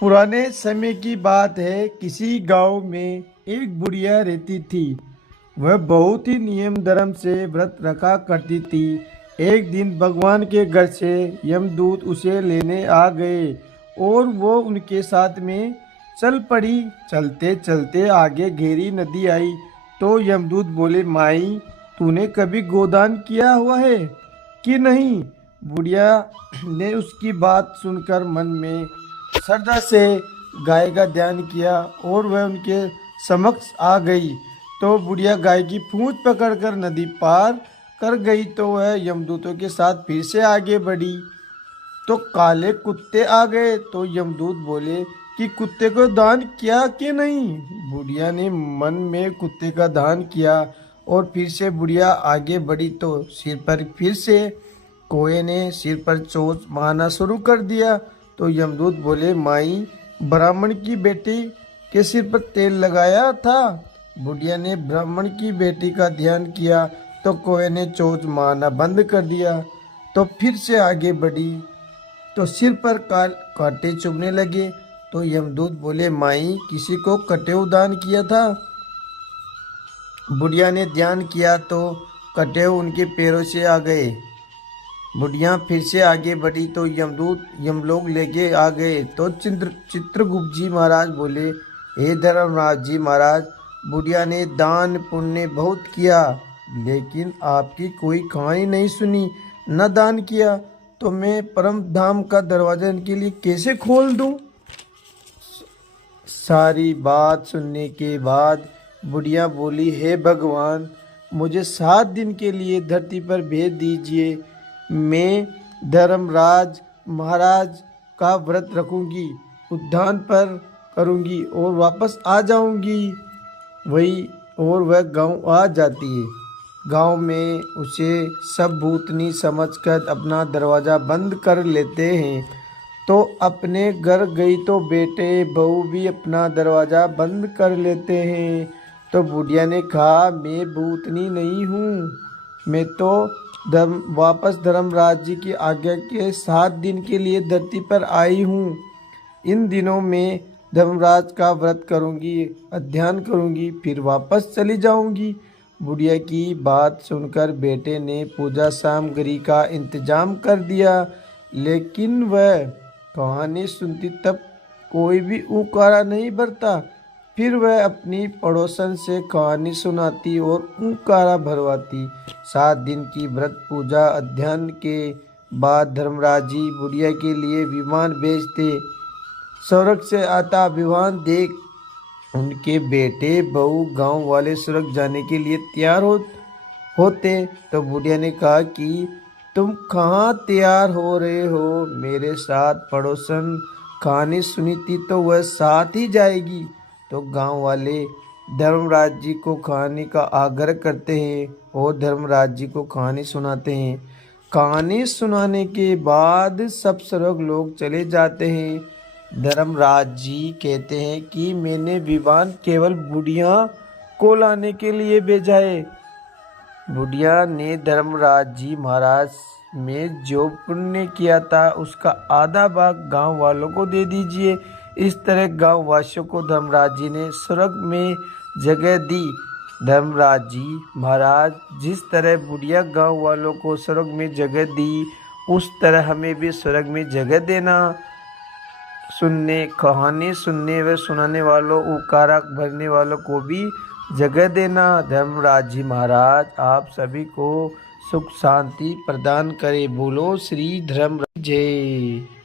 पुराने समय की बात है। किसी गांव में एक बुढ़िया रहती थी। वह बहुत ही नियम धर्म से व्रत रखा करती थी। एक दिन भगवान के घर से यमदूत उसे लेने आ गए और वो उनके साथ में चल पड़ी। चलते चलते आगे गहरी नदी आई तो यमदूत बोले, माई तूने कभी गोदान किया हुआ है कि नहीं? बुढ़िया ने उसकी बात सुनकर मन में श्रद्धा से गाय का ध्यान किया और वह उनके समक्ष आ गई। तो बुढ़िया गाय की पूंछ पकड़कर नदी पार कर गई तो वह यमदूतों के साथ फिर से आगे बढ़ी। तो काले कुत्ते आ गए तो यमदूत बोले कि कुत्ते को दान किया कि नहीं? बुढ़िया ने मन में कुत्ते का दान किया और फिर से बुढ़िया आगे बढ़ी तो सिर पर फिर से कोए ने सिर पर चोट मारना शुरू कर दिया। तो यमदूत बोले, माई ब्राह्मण की बेटी के सिर पर तेल लगाया था। बुढ़िया ने ब्राह्मण की बेटी का ध्यान किया तो कोए ने चोट मारना बंद कर दिया। तो फिर से आगे बढ़ी तो सिर पर कांटे चुभने लगे। तो यमदूत बोले, माई किसी को कटेऊ दान किया था? बुढ़िया ने ध्यान किया तो कटेऊ उनके पैरों से आ गए। बुढ़िया फिर से आगे बढ़ी तो यमदूत यमलोक लेके आ गए। तो चित्रगुप्त जी महाराज बोले, हे धर्मराज जी महाराज, बुढ़िया ने दान पुण्य बहुत किया लेकिन आपकी कोई कहानी नहीं सुनी, न दान किया तो मैं परम धाम का दरवाजा इनके लिए कैसे खोल दूं? सारी बात सुनने के बाद बुढ़िया बोली, हे भगवान, मुझे 7 दिन के लिए धरती पर भेज दीजिए। मैं धर्मराज महाराज का व्रत रखूंगी, उद्यान पर करूंगी और वापस आ जाऊंगी। वह गांव आ जाती है। गांव में उसे सब भूतनी समझकर अपना दरवाज़ा बंद कर लेते हैं। तो अपने घर गई तो बेटे बहू भी अपना दरवाज़ा बंद कर लेते हैं। तो बुढ़िया ने कहा, मैं भूतनी नहीं हूँ, मैं तो वापस धर्मराज जी की आज्ञा के 7 दिन के लिए धरती पर आई हूँ। इन दिनों में धर्मराज का व्रत करूँगी, अध्ययन करूँगी, फिर वापस चली जाऊँगी। बुढ़िया की बात सुनकर बेटे ने पूजा सामग्री का इंतजाम कर दिया, लेकिन वह कहानी सुनती तब कोई भी ऊकारा नहीं भरता। फिर वह अपनी पड़ोसन से कहानी सुनाती और ऊकारा भरवाती। 7 दिन की व्रत पूजा अध्ययन के बाद धर्मराज जी बुढ़िया के लिए विमान भेजते। स्वर्ग से आता विमान देख उनके बेटे बहू गांव वाले स्वर्ग जाने के लिए तैयार होते। तो बुढ़िया ने कहा कि तुम कहाँ तैयार हो रहे हो? मेरे साथ पड़ोसन कहानी सुनी थी तो वह साथ ही जाएगी। तो गांव वाले धर्मराज जी को कहानी का आग्रह करते हैं और धर्मराज जी को कहानी सुनाते हैं। कहानी सुनाने के बाद सब स्वर्ग लोग चले जाते हैं। धर्मराज जी कहते हैं कि मैंने विमान केवल बुढ़िया को लाने के लिए भेजा है। बुढ़िया ने धर्मराज जी महाराज में जो पुण्य किया था उसका आधा भाग गांव वालों को दे दीजिए। इस तरह गांव वासियों को धर्मराज जी ने स्वर्ग में जगह दी। धर्मराज जी महाराज, जिस तरह बुढ़िया गांव वालों को स्वर्ग में जगह दी उस तरह हमें भी स्वर्ग में जगह देना। कहानी सुनने व सुनाने वालों, उकारा भरने वालों को भी जगह देना। धर्मराज जी महाराज आप सभी को सुख शांति प्रदान करे। बोलो श्री धर्मराज जय।